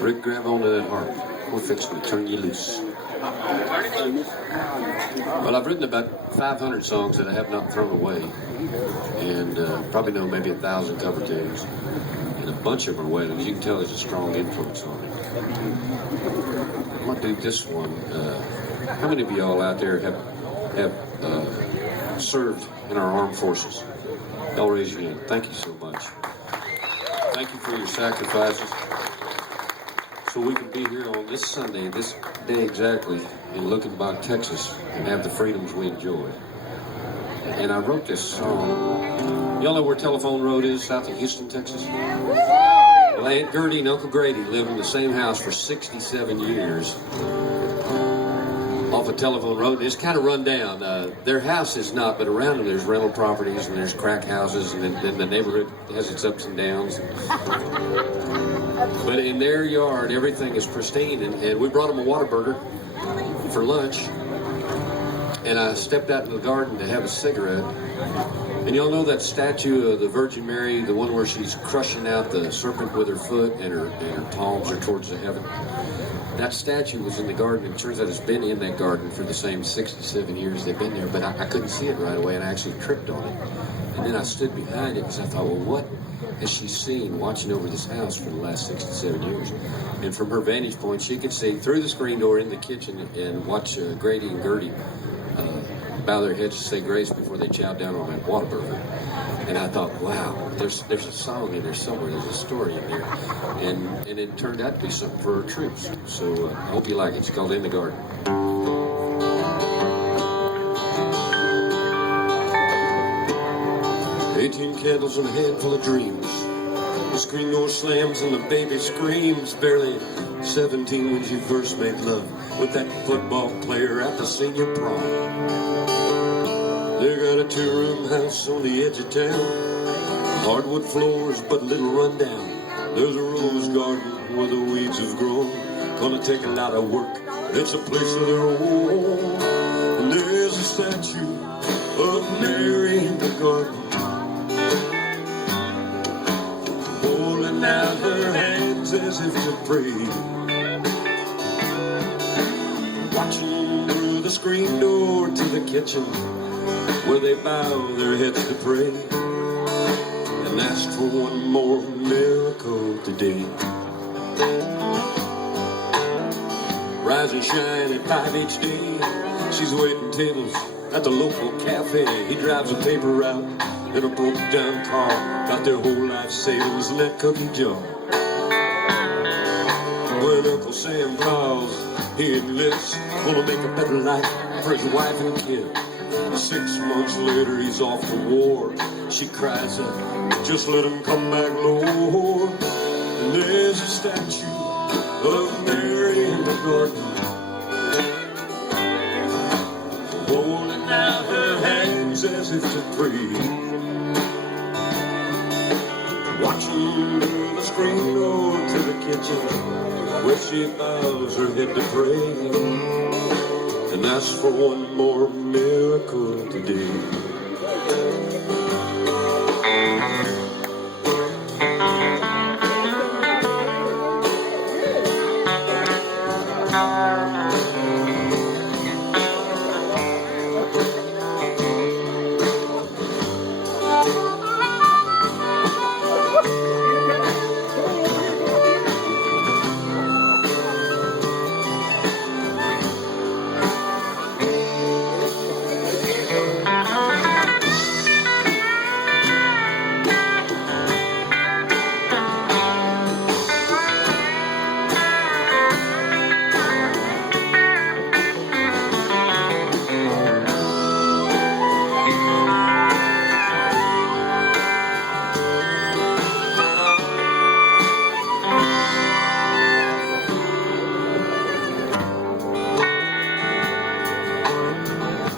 Rick, grab onto that harp. We're fixing to turn you loose. Well, I've written about 500 songs that I have not thrown away, and probably know maybe 1,000 cover tunes, and a bunch of them are Wailers. You can tell there's a strong influence on it. I'm gonna do this one. How many of y'all out there have served in our armed forces? Y'all raise your hand. Thank you so much. Thank you for your sacrifices. So we can be here on this Sunday, this day exactly, in Luckenbach, Texas, and have the freedoms we enjoy. And I wrote this song. Y'all know where Telephone Road is, south of Houston, Texas? Well, Aunt Gertie and Uncle Grady lived in the same house for 67 years off of Telephone Road. It's kind of run down. Their house is not, but around them there's rental properties and there's crack houses, and then the neighborhood has its ups and downs. But in their yard, everything is pristine, and we brought them a Whataburger for lunch, and I stepped out in the garden to have a cigarette, and y'all know that statue of the Virgin Mary, the one where she's crushing out the serpent with her foot, and her palms are towards the heaven? That statue was in the garden, and it turns out it's been in that garden for the same 67 years they've been there, but I couldn't see it right away, and I actually tripped on it. And then I stood behind it because I thought, well, what has she seen watching over this house for the last 67 years? And from her vantage point, she could see through the screen door in the kitchen and watch Grady and Gertie bow their heads to say grace before they chow down on that Whataburger. And I thought, wow, there's a song in there somewhere, there's a story in there. And it turned out to be something for our troops. So I hope you like it. It's called In the Garden. 18 candles and a handful of dreams. The screen door slams and the baby screams. Barely 17 when she first made love with that football player at the senior prom. They got a 2-room house on the edge of town. Hardwood floors but a little rundown. There's a rose garden where the weeds have grown. Gonna take a lot of work. It's a place of their own. And there's a statue of Mary in the garden, holding out her hands as if to pray, watching through the screen door to the kitchen where they bow their heads to pray and ask for one more miracle today. Rise and shine at 5 each day. She's waiting tables at the local cafe. He drives a paper route in a broke down car. Got their whole life savings in that cookie jar. When Uncle Sam calls, he enlists, gonna make a better life for his wife and kid. 6 months later, he's off to war. She cries out, just let him come back, Lord. And there's a statue of Mary in the garden, holding out her hands as if to pray, watching through the screen door to the kitchen where she bows her head to pray and asks for one more miracle today.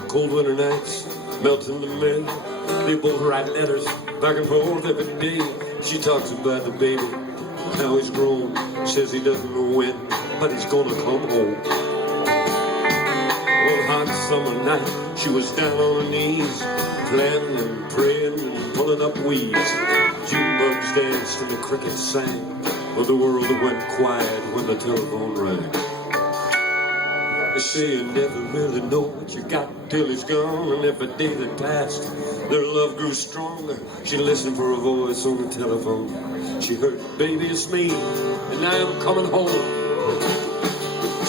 Cold winter nights melt into May. They both write letters back and forth every day. She talks about the baby and how he's grown. Says he doesn't know when, but he's gonna come home. One hot summer night, she was down on her knees, planning and praying and pulling up weeds. June bugs danced and the crickets sang. But the world went quiet when the telephone rang. They say you never really know what you got till it's gone. And every day that passed, their love grew stronger. She listened for a voice on the telephone. She heard, baby, it's me, and I'm coming home.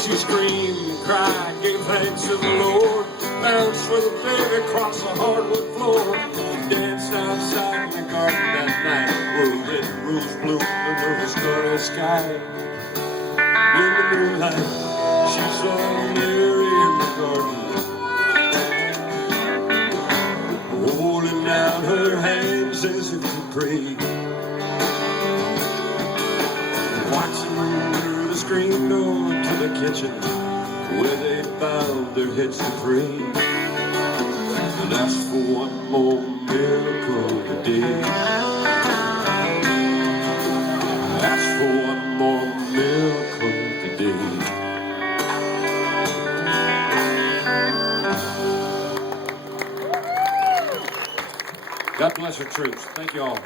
She screamed and cried, gave thanks to the Lord, bounced with a baby across the hardwood floor. Danced outside in the garden that night, where a red rose bloomed under the starry sky. In the moonlight, she saw Mary in the garden, holding down her hands as if to pray. Watching through the screen door to the kitchen, where they bowed their heads to pray, and asked for one more miracle today. Asked for one more miracle today. God bless our troops. Thank you all.